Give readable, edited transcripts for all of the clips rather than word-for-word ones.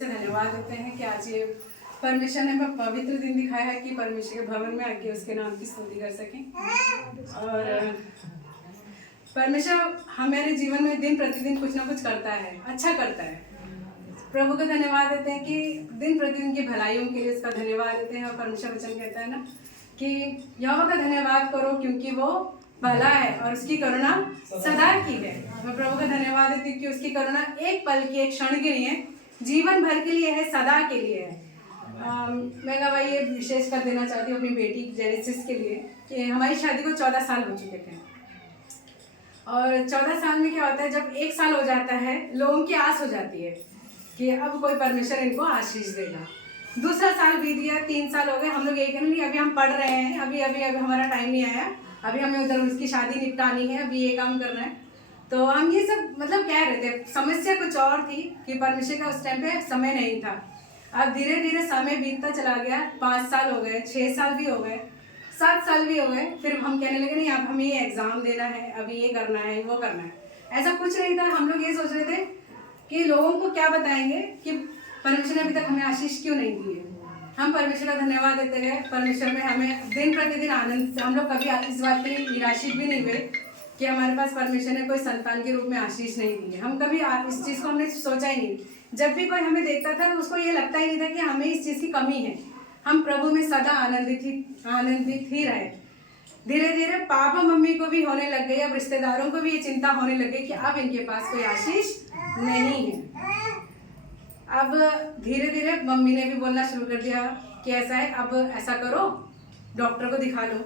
धन्यवाद देते हैं कि आज ये परमेश्वर ने हमें पवित्र दिन दिखाया है कि परमेश्वर के भवन में आके उसके नाम की स्तुति कर सकें। और परमेश्वर हमारे जीवन में दिन प्रतिदिन कुछ ना कुछ करता है, अच्छा करता है। प्रभु को धन्यवाद देते हैं कि दिन प्रतिदिन की भलाइयों के लिए उसका धन्यवाद देते हैं। और परमेश्वर वचन कहता है ना कि यहोवा का धन्यवाद करो क्योंकि वो भला है और उसकी करुणा सदा की है। मैं प्रभु का धन्यवाद देती हूँ कि उसकी करुणा एक पल की, एक क्षण के लिए, जीवन भर के लिए है, सदा के लिए है। मैं गवाही ये विशेष कर देना चाहती हूँ अपनी बेटी जेनेसिस के लिए कि हमारी शादी को 14 साल हो चुके थे। और 14 साल में क्या होता है, जब 1 साल हो जाता है लोगों की आस हो जाती है कि अब कोई परमेश्वर इनको आशीष देगा। दूसरा साल बीत गया, 3 साल हो गए, हम लोग ये कह नहीं अभी हम पढ़ रहे हैं, अभी अभी अभी हमारा टाइम नहीं आया, अभी हमें उधर उसकी शादी निपटानी है, अभी ये काम करना है। तो हम ये सब मतलब कह रहे थे, समस्या कुछ और थी कि परमेश्वर का उस टाइम पे समय नहीं था। अब धीरे धीरे समय बीतता चला गया, 5 साल हो गए, 6 साल भी हो गए, 7 साल भी हो गए। फिर हम कहने लगे नहीं अब हमें ये एग्जाम देना है, अभी ये करना है, वो करना है। ऐसा कुछ नहीं था। हम लोग ये सोच रहे थे कि लोगों को क्या बताएंगे कि परमेश्वर ने अभी तक हमें आशीष क्यों नहीं दी है। हम परमेश्वर का धन्यवाद देते गए। परमेश्वर में हमें दिन प्रतिदिन आनंद, हम लोग कभी इस बात के लिए निराशित भी नहीं हुए कि हमारे पास परमेश्वर ने कोई संतान के रूप में आशीष नहीं दी है। हम कभी इस चीज़ को हमने सोचा ही नहीं। जब भी कोई हमें देखता था तो उसको ये लगता ही नहीं था कि हमें इस चीज़ की कमी है। हम प्रभु में सदा आनंदित ही रहे। धीरे धीरे पापा मम्मी को भी होने लग गई, अब रिश्तेदारों को भी ये चिंता होने लग गई कि अब इनके पास कोई आशीष नहीं है। अब धीरे धीरे मम्मी ने भी बोलना शुरू कर दिया कि ऐसा है, अब ऐसा करो डॉक्टर को दिखा लो।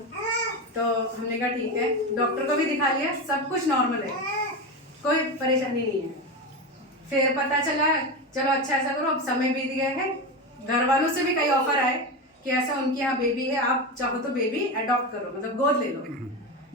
तो हमने कहा ठीक है, डॉक्टर को भी दिखा लिया, सब कुछ नॉर्मल है, कोई परेशानी नहीं है। फिर पता चला चलो अच्छा ऐसा करो, अब समय बीत गया है, घर वालों से भी कई ऑफर आए कि ऐसा उनके यहाँ बेबी है, आप चाहो तो बेबी अडॉप्ट करो, मतलब गोद ले लो।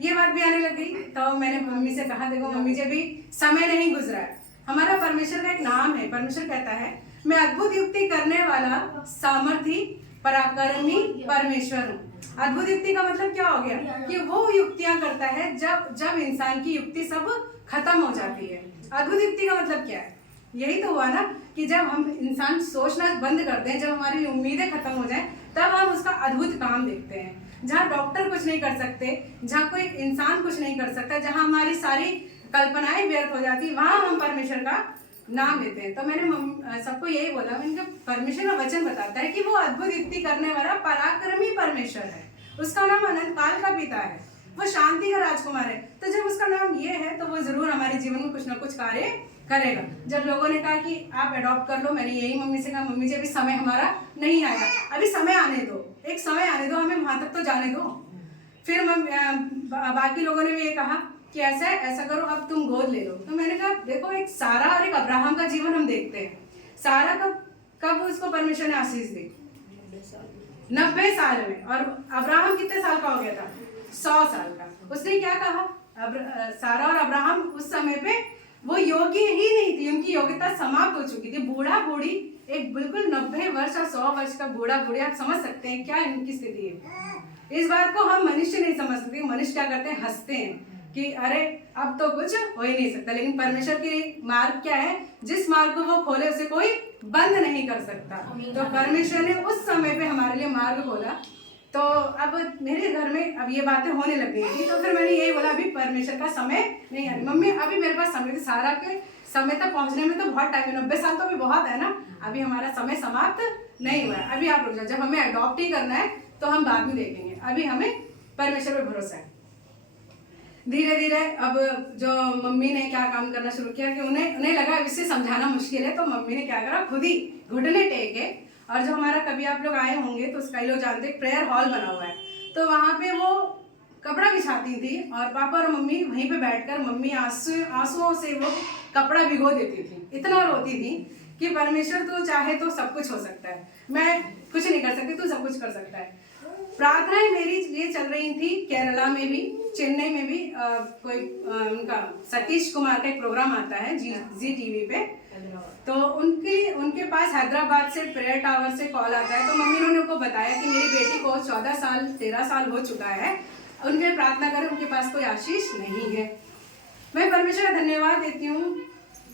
ये बात भी आने लग गई। तो मैंने मम्मी से कहा देखो मम्मी जी अभी समय नहीं गुजरा है, हमारा परमेश्वर का एक नाम है। परमेश्वर कहता है मैं अद्भुत युक्ति करने वाला सामर्थी पराक्रमी परमेश्वर हूँ। अद्भुत युक्ति का मतलब क्या हो गया कि वो युक्तियां करता है जब इंसान की युक्ति सब खत्म हो जाती है। अद्भुत युक्ति का मतलब क्या है? यही तो हुआ ना कि जब हम इंसान सोचना बंद कर दें, जब हमारी उम्मीदें खत्म हो जाएं, तब हम उसका अद्भुत काम देखते हैं। जहाँ डॉक्टर कुछ नहीं कर सकते, जहाँ कोई इंसान कुछ नहीं कर सकता, जहाँ हमारी सारी कल्पनाएं व्यर्थ हो जाती, वहां हम परमेश्वर का नाम लेते हैं। तो मैंने सबको यही बोला, मैंने परमेश्वर का वचन बताता है कि वो अद्भुत युक्ति करने वाला पराक्रमी परमेश्वर है। उसका नाम अनंत काल का पिता है, वो शांति का राजकुमार है। तो जब उसका नाम ये है तो वो जरूर हमारे जीवन में कुछ ना कुछ कार्य करेगा। जब लोगों ने कहा कि आप अडॉप्ट कर लो, मैंने यही मम्मी से कहा मम्मी जी अभी समय हमारा नहीं आया, अभी समय आने दो, एक समय आने दो, हमें वहां तक तो जाने दो। फिर बाकी लोगों ने भी ये कहा कि ऐसा करो अब तुम गोद ले लो। तो मैंने कहा देखो एक सारा और एक अब्राहम का जीवन हम देखते हैं। सारा कब उसको परमेश्वर ने आशीष दी? 90 साल में। और अब्राहम कितने साल का हो गया था? 100 साल का। उसने क्या कहा? सारा और अब्राहम उस समय पे वो योग्य ही नहीं थी, उनकी योग्यता समाप्त हो चुकी थी। बूढ़ा बूढ़ी, एक बिल्कुल 90 वर्ष और 100 वर्ष का बूढ़ा बूढ़ी, आप समझ सकते हैं क्या इनकी स्थिति है। इस बात को हम मनुष्य नहीं समझ सकते। मनुष्य क्या करते हैं? हंसते हैं कि अरे अब तो कुछ हो ही नहीं सकता। लेकिन परमेश्वर की मार्ग क्या है? जिस मार्ग को वो खोले उसे कोई बंद नहीं कर सकता। तो परमेश्वर ने उस समय पे हमारे लिए मार्ग खोला। तो अब मेरे घर में अब ये बातें होने लग गई थी। तो फिर मैंने यही बोला अभी परमेश्वर का समय नहीं है। मम्मी अभी मेरे पास समय, सारा के समय तक पहुंचने में तो बहुत टाइम है, 90 साल तो अभी बहुत है ना, अभी हमारा समय समाप्त नहीं हुआ है, अभी आप रुक जाओ, जब हमें अडॉप्ट ही करना है तो हम बाद में देखेंगे, अभी हमें परमेश्वर पर भरोसा है। धीरे धीरे अब जो मम्मी ने क्या काम करना शुरू किया कि उन्हें लगा इससे समझाना मुश्किल है, तो मम्मी ने क्या करा, खुद ही घुटने टेके, और जो हमारा कभी आप लोग आए होंगे तो उसका लोग जानते हैं प्रेयर हॉल बना हुआ है, तो वहाँ पे वो कपड़ा बिछाती थी और पापा और मम्मी वहीं पे बैठकर मम्मी आंसुओं से वो कपड़ा भिगो देती थी। इतना रोती थी कि परमेश्वर तू चाहे तो सब कुछ हो सकता है, मैं कुछ नहीं कर सकती, तू सब कुछ कर सकता है। प्रार्थनाएं मेरी ये चल रही थी केरला में भी, चेन्नई में भी। कोई उनका सतीश कुमार का एक प्रोग्राम आता है जी टीवी पे, तो उनके पास हैदराबाद से प्रेयर टावर से कॉल आता है। तो मम्मी ने उनको बताया कि मेरी बेटी को 14 साल 13 साल हो चुका है, उनके प्रार्थना करें, उनके पास कोई आशीष नहीं है। मैं परमेश्वर का धन्यवाद देती हूँ।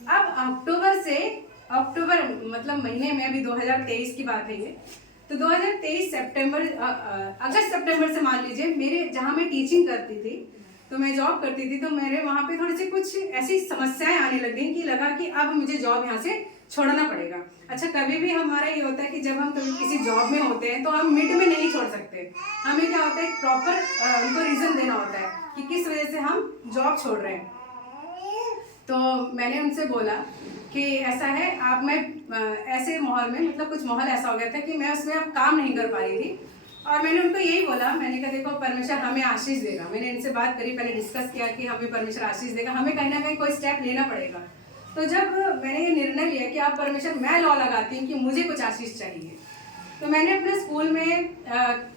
अब अक्टूबर से अक्टूबर मतलब महीने में, अभी 2023 की बात है ये, तो 2023 सितंबर अगस्त सितंबर से मान लीजिए, मेरे जहाँ मैं टीचिंग करती थी, तो मैं जॉब करती थी, तो मेरे वहाँ पे थोड़ी सी कुछ ऐसी समस्याएं आने लग गई कि लगा कि अब मुझे जॉब यहाँ से छोड़ना पड़ेगा। अच्छा, कभी भी हमारा ये होता है कि जब हम कभी किसी जॉब में होते हैं तो हम मिड में नहीं छोड़ सकते, हमें क्या होता है प्रॉपर उनको रीज़न देना होता है कि किस वजह से हम जॉब छोड़ रहे हैं। तो मैंने उनसे बोला कि ऐसा है, आप मैं ऐसे माहौल में, मतलब कुछ माहौल ऐसा हो गया था कि मैं उसमें अब काम नहीं कर पा रही थी, और मैंने उनको यही बोला, मैंने कहा देखो परमेश्वर हमें आशीष देगा। मैंने इनसे बात करी, पहले डिस्कस किया कि हमें परमेश्वर आशीष देगा, हमें कहीं ना कहीं कोई स्टेप लेना पड़ेगा। तो जब मैंने ये निर्णय लिया कि आप परमेश्वर, मैं लॉ लगाती हूँ कि मुझे कुछ आशीष चाहिए, तो मैंने अपने स्कूल में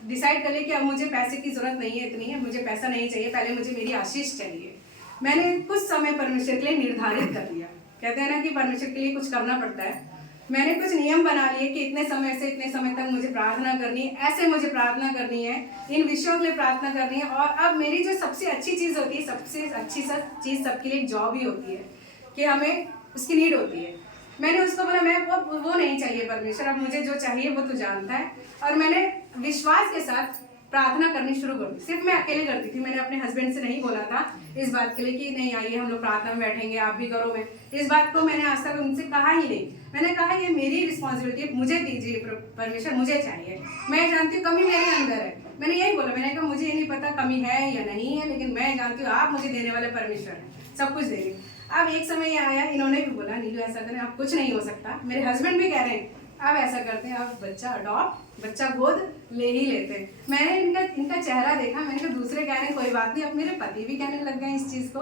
डिसाइड कर लिया कि अब मुझे पैसे की ज़रूरत नहीं है, इतनी है, मुझे पैसा नहीं चाहिए, पहले मुझे मेरी आशीष चाहिए। मैंने कुछ समय परमेश्वर के लिए निर्धारित कर लिया। कहते हैं ना कि परमेश्वर के लिए कुछ करना पड़ता है। मैंने कुछ नियम बना लिए कि इतने समय से इतने समय तक मुझे प्रार्थना करनी है, ऐसे मुझे प्रार्थना करनी है, इन विषयों के लिए प्रार्थना करनी है। और अब मेरी जो सबसे अच्छी चीज़ होती है, सबसे अच्छी चीज़ सबके लिए एक जॉब ही होती है कि हमें उसकी नीड होती है। मैंने उसको बोला मैं वो नहीं चाहिए परमेश्वर, अब मुझे जो चाहिए वो तू जानता है। और मैंने विश्वास के साथ प्रार्थना करनी शुरू कर दी। सिर्फ मैं अकेले करती थी, मैंने अपने हस्बैंड से नहीं बोला था इस बात के लिए कि नहीं आइए हम लोग प्रार्थना में बैठेंगे, आप भी करो। मैं इस बात को मैंने आज तक उनसे कहा ही नहीं। मैंने कहा ये मेरी रिस्पॉन्सिबिलिटी है, मुझे दीजिए परमेश्वर, मुझे चाहिए, मैं जानती हूँ कमी मेरे अंदर है। मैंने यही बोला, मैंने कहा मुझे ये नहीं पता कमी है या नहीं है, लेकिन मैं जानती हूँ आप मुझे देने वाले परमेश्वर हैं, सब कुछ देंगे। अब एक समय ये आया, इन्होंने भी बोला नीलू ऐसा करें, अब कुछ नहीं हो सकता। मेरे हस्बैंड भी कह रहे हैं अब ऐसा करते हैं, अब बच्चा अडॉप्ट, बच्चा गोद ले ही लेते हैं। मैंने इनका चेहरा देखा, मैंने कहा दूसरे कह रहे हैं कोई बात नहीं, अब मेरे पति भी कहने लग गए इस चीज़ को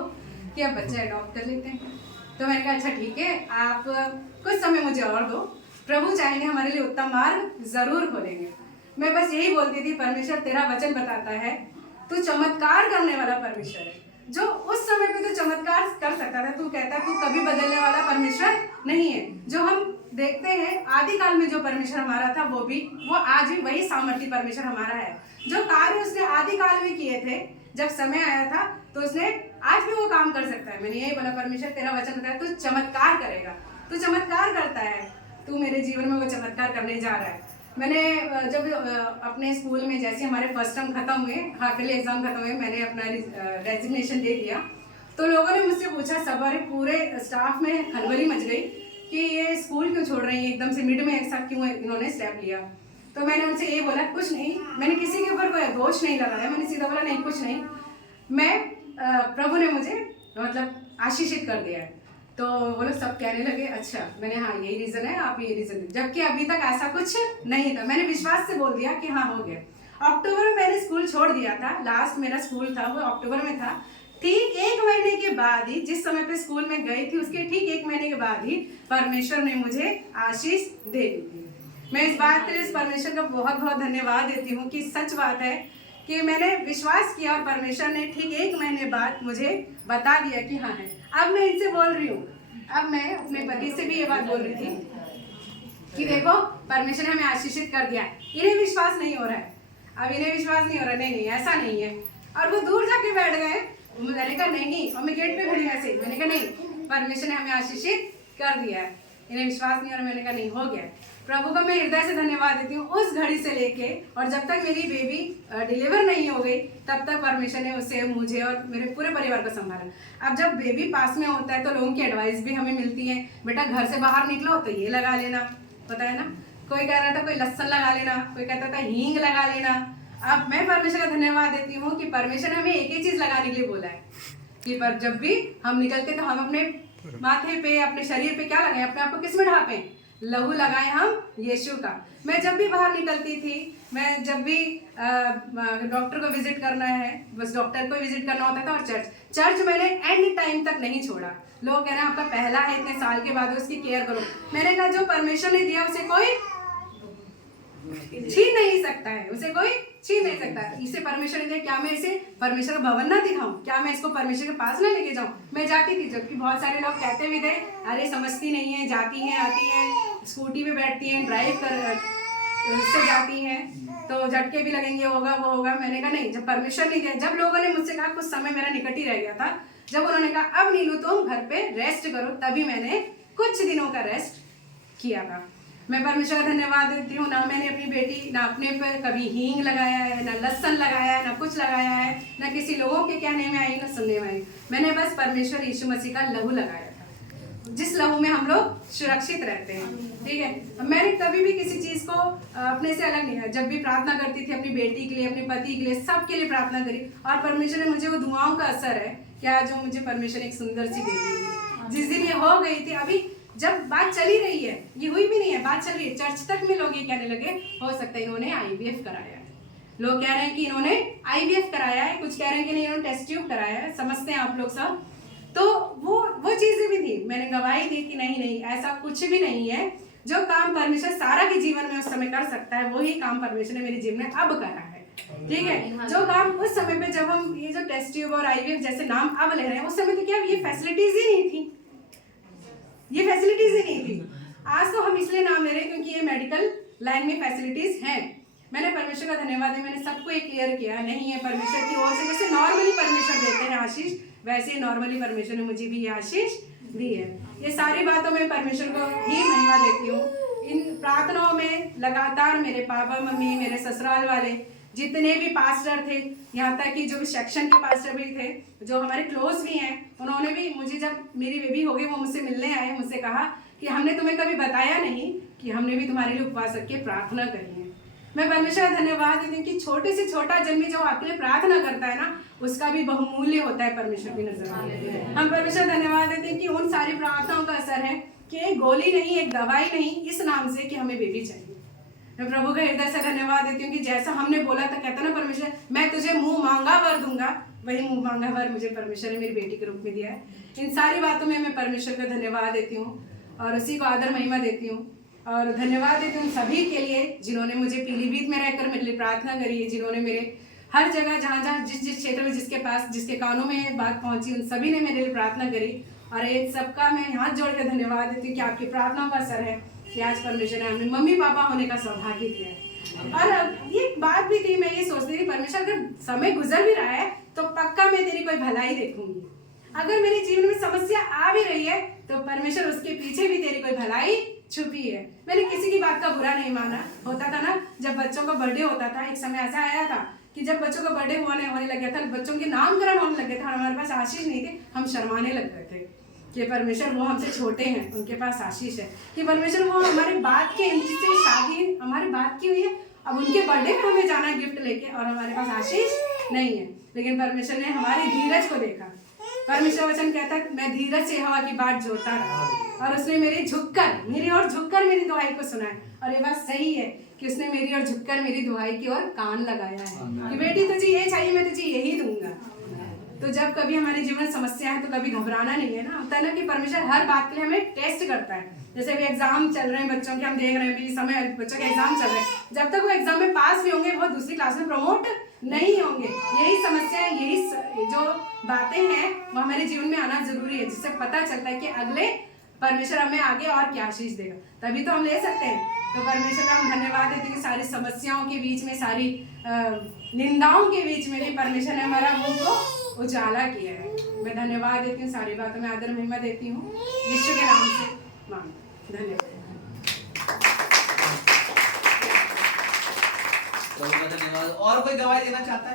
कि अब बच्चा अडॉप्ट कर लेते हैं। तो मैंने कहा अच्छा ठीक है, आप कुछ समय मुझे और दो, प्रभु चाहेंगे हमारे लिए उत्तम मार्ग जरूर खोलेंगे। मैं बस यही बोलती थी, परमेश्वर तेरा वचन बताता है तू चमत्कार करने वाला परमेश्वर है, जो उस समय पे तो चमत्कार कर सकता था, तू कहता तू कभी बदलने वाला परमेश्वर नहीं है। जो हम देखते हैं आदिकाल में जो परमेश्वर हमारा था, वो आज भी वही सामर्थी परमेश्वर हमारा है। जो कार्य उसने आदिकाल में किए थे, जब समय आया था तो उसने आज भी वो काम कर सकता है। मैंने यही बोला परमेश्वर तेरा वचन बताया तू चमत्कार करेगा, तू चमत्कार करता है, तू मेरे जीवन में वो चमत्कार करने जा रहा है। मैंने जब अपने स्कूल में जैसे हमारे फर्स्ट टर्म खत्म हुए, हाफिली एग्जाम खत्म हुए, मैंने अपना रेजिग्नेशन दे दिया, तो लोगों ने मुझसे पूछा, सवारे पूरे स्टाफ में खलबली मच गई कि ये स्कूल क्यों छोड़ रही है, एकदम से मिड में ऐसा क्यों इन्होंने स्टेप लिया। तो मैंने उनसे ये बोला कुछ नहीं, मैंने किसी के ऊपर कोई दोष नहीं लगाया, मैंने सीधा बोला नहीं कुछ नहीं, मैं प्रभु ने मुझे मतलब आशीषित कर दिया है। तो वो लोग सब कहने लगे अच्छा। मैंने हाँ यही रीज़न है, आप ये रीज़न, जबकि अभी तक ऐसा कुछ नहीं था। मैंने विश्वास से बोल दिया कि हाँ हो गया। अक्टूबर में मैंने स्कूल छोड़ दिया था, लास्ट मेरा स्कूल था वो अक्टूबर में था। ठीक 1 महीने के बाद ही, जिस समय पे स्कूल में गई थी उसके ठीक 1 महीने के बाद ही परमेश्वर ने मुझे आशीष दे दी। मैं इस बात के लिए इस परमेश्वर का बहुत बहुत धन्यवाद देती हूँ कि सच बात है कि मैंने विश्वास किया और परमेश्वर ने ठीक 1 महीने बाद मुझे बता दिया कि हाँ है। अब मैं इनसे बोल रही हूँ, अब मैं अपने पति से भी ये बात बोल रही थी कि देखो परमेश्वर ने हमें आशीषित कर दिया। इन्हें विश्वास नहीं हो रहा है, अब इन्हें विश्वास नहीं हो रहा, नहीं ऐसा नहीं है। और वो दूर जाके बैठ गए। मैंने कहा नहीं, और मैं गेट पे खड़ी ऐसे, मैंने कहा नहीं परमेश्वर ने हमें आशीषित कर दिया है, इन्हें विश्वास नहीं हो रहा। मैंने कहा नहीं हो गया। प्रभु का मैं हृदय से धन्यवाद देती हूँ। उस घड़ी से लेके और जब तक मेरी बेबी डिलीवर नहीं हो गई तब तक परमेश्वर ने उससे मुझे और मेरे पूरे परिवार को संभाला। अब जब बेबी पास में होता है तो लोगों की एडवाइस भी हमें मिलती है, बेटा घर से बाहर निकलो तो ये लगा लेना, पता है ना। कोई कह रहा था कोई लहसुन लगा लेना, कोई कहता था हींग लगा लेना। अब मैं परमेश्वर का धन्यवाद देती हूँ कि परमेश्वर ने हमें एक ही चीज़ लगाने के लिए बोला है कि पर जब भी हम निकलते तो हम अपने माथे पे, अपने शरीर पे क्या लगाएं, अपने आप को किस में ढापें, लहू लगाए हम यीशु का। मैं जब भी बाहर निकलती थी, मैं जब भी डॉक्टर को विजिट करना है, बस डॉक्टर को विजिट करना होता था, और चर्च मैंने एंड टाइम तक नहीं छोड़ा। लोग कह रहे हैं आपका पहला है, इतने साल के बाद उसकी केयर करो। मैंने कहा जो परमेश्वर ने दिया उसे कोई छीन नहीं सकता है, उसे कोई छीन नहीं सकता। इसे परमेश्वर ने दिया, क्या मैं इसे परमेश्वर का भवन ना दिखाऊं, क्या मैं इसको परमेश्वर के पास ना लेके जाऊं। मैं जाती थी, जबकि बहुत सारे लोग कहते भी थे अरे समझती नहीं है, जाती हैं आती हैं, स्कूटी पे बैठती हैं, ड्राइव कर से जाती हैं तो झटके भी लगेंगे, होगा वो होगा। मैंने कहा नहीं, जब परमेश्वर ने दिया, जब लोगों ने मुझसे कहा, कुछ समय मेरा निकट ही रह गया था, जब उन्होंने कहा अब नीलू तुम घर पे रेस्ट करो, तभी मैंने कुछ दिनों का रेस्ट किया था। मैं परमेश्वर का धन्यवाद देती हूँ, ना मैंने अपनी बेटी ना अपने पर कभी हींग लगाया है, ना लहसुन लगाया है, ना कुछ लगाया है, ना किसी लोगों के कहने में आई, ना सुनने में आई। मैंने बस परमेश्वर यीशु मसीह का लहू लगाया था, जिस लहू में हम लोग सुरक्षित रहते हैं। ठीक है, मैंने कभी भी किसी चीज़ को अपने से अलग नहीं है। जब भी प्रार्थना करती थी अपनी बेटी के लिए, अपने पति के लिए, सबके लिए प्रार्थना करी, और परमेश्वर ने मुझे वो दुआओं का असर है क्या जो मुझे परमेश्वर एक सुंदर सी बेटी दी। जिस दिन ये हो गई थी, अभी जब बात चली रही है, ये हुई भी नहीं है, बात चल रही है, चर्च तक में लोग ये कहने लगे हो सकता है इन्होंने IVF कराया है। लोग कह रहे हैं कि इन्होंने IVF कराया है, कुछ कह रहे हैं कि नहीं इन्होंने टेस्ट ट्यूब कराया है, समझते हैं आप लोग सब। तो वो चीजें भी थी, मैंने गवाही दी कि नहीं ऐसा कुछ भी नहीं है। जो काम परमेश्वर सारा के जीवन में उस समय कर सकता है, वही काम परमेश्वर ने मेरे जीवन में अब करा है। ठीक है, जो काम उस समय पे जब हम ये जो टेस्ट ट्यूब और IVF जैसे नाम अब ले रहे हैं, उस समय तो क्या ये फैसिलिटीज ही नहीं थी, ये फैसिलिटीज ही नहीं थी। आज तो हम इसलिए नाम ले रहे हैं क्योंकि ये मेडिकल लाइन में फैसिलिटीज हैं। मैंने परमेश्वर का धन्यवाद है, मैंने सबको ये क्लियर किया नहीं है परमेश्वर की ओर से। जैसे नॉर्मली परमेश्वर देते हैं आशीष, वैसे नॉर्मली परमेश्वर ने मुझे भी ये आशीष दी है। ये सारी बातों में परमेश्वर को ही महिमा देती हूँ। इन प्रार्थनाओं में लगातार मेरे पापा मम्मी, मेरे ससुराल वाले, जितने भी पास्टर थे, यहाँ तक कि जो भी सेक्शन के पास्टर भी थे, जो हमारे क्लोज भी हैं, उन्होंने भी मुझे जब मेरी बेबी हो गई वो मुझसे मिलने आए, मुझसे कहा कि हमने तुम्हें कभी बताया नहीं कि हमने भी तुम्हारे लिए उपवास रख के प्रार्थना करी है। मैं परमेश्वर का धन्यवाद देती हूँ कि छोटे से छोटा जन्मी जो आपके लिए प्रार्थना करता है ना, उसका भी बहुमूल्य होता है परमेश्वर की नजर में। हम परमेश्वर का धन्यवाद देते हैं कि उन सारी प्रार्थनाओं का असर है कि एक गोली नहीं, एक दवाई नहीं, इस नाम से कि हमें बेबी चाहिए। मैं प्रभु का हृदय से धन्यवाद देती हूँ कि जैसा हमने बोला था, कहता ना परमेश्वर मैं तुझे मुंह मांगा वर दूंगा, वही मुंह मांगा वर मुझे परमेश्वर ने मेरी बेटी के रूप में दिया है। इन सारी बातों में मैं परमेश्वर का धन्यवाद देती हूँ और उसी को आदर महिमा देती हूँ। और धन्यवाद देती हूँ सभी के लिए जिन्होंने मुझे पीलीभीत में रहकर मेरे लिए प्रार्थना करी है, जिन्होंने मेरे हर जगह जहाँ जिस क्षेत्र में जिसके पास जिसके कानों में बात पहुँची, उन सभी ने मेरे लिए प्रार्थना करी। और एक सबका मैं हाथ जोड़ कर धन्यवाद देती हूँ कि आपकी प्रार्थनाओं का असर है कि आज परमेश्वर ने हमें मम्मी पापा होने का सौभाग्य दिया है। और एक बात भी थी, मैं ये सोचती थी परमेश्वर अगर समय गुजर भी रहा है तो पक्का मैं तेरी कोई भलाई देखूंगी। अगर मेरे जीवन में समस्या आ भी रही है तो परमेश्वर उसके पीछे भी तेरी कोई भलाई छुपी है। मैंने किसी की बात का बुरा नहीं माना। होता था ना जब बच्चों का बर्थडे होता था, एक समय ऐसा आया था कि जब बच्चों का बर्थडे होने लग गया था, बच्चों के नामकरण होने लग गया था, हमारे पास आशीष नहीं थे, हम शर्माने लग गए थे कि परमेश्वर वो हमसे छोटे हैं, उनके पास आशीष है, कि परमेश्वर वो हमारे बात के जिससे शादी हमारी बात की हुई है, अब उनके बर्थडे में हमें जाना गिफ्ट लेके और हमारे पास आशीष नहीं है। लेकिन परमेश्वर ने हमारी धीरज को देखा। परमेश्वर वचन कहता है मैं धीरज से हवा की बात जोता रहा और उसने मेरी ओर झुककर मेरी दुआई को सुना है। और ये बात सही है कि उसने मेरी ओर झुककर मेरी दुआई की ओर कान लगाया है कि बेटी तुझे ये चाहिए, मैं तुझे यही दूंगा। तो जब कभी हमारे जीवन में समस्या है तो कभी घबराना नहीं है ना। होता है ना कि परमेश्वर हर बात के लिए हमें टेस्ट करता है। जैसे अभी एग्जाम चल रहे हैं बच्चों के, हम देख रहे हैं अभी समय बच्चों के एग्जाम चल रहे हैं, जब तक वो एग्जाम में पास भी होंगे वो दूसरी क्लास में प्रमोट नहीं होंगे। यही समस्याएं, यही जो बातें हैं वो हमारे जीवन में आना जरूरी है, जिससे पता चलता है कि अगले परमेश्वर हमें आगे और क्या आशीष देगा, तभी तो हम ले सकते हैं। तो परमेश्वर का हम धन्यवाद देते हैं कि सारी समस्याओं के बीच में, सारी निंदाओं के बीच में भी परमेश्वर ने हमारा मुंह को उजाला किया है। मैं धन्यवाद देती हूँ, सारी बातों में आदर महिमा देती हूँ यीशु के नाम से मांग। धन्यवाद। और कोई गवाही देना चाहता है?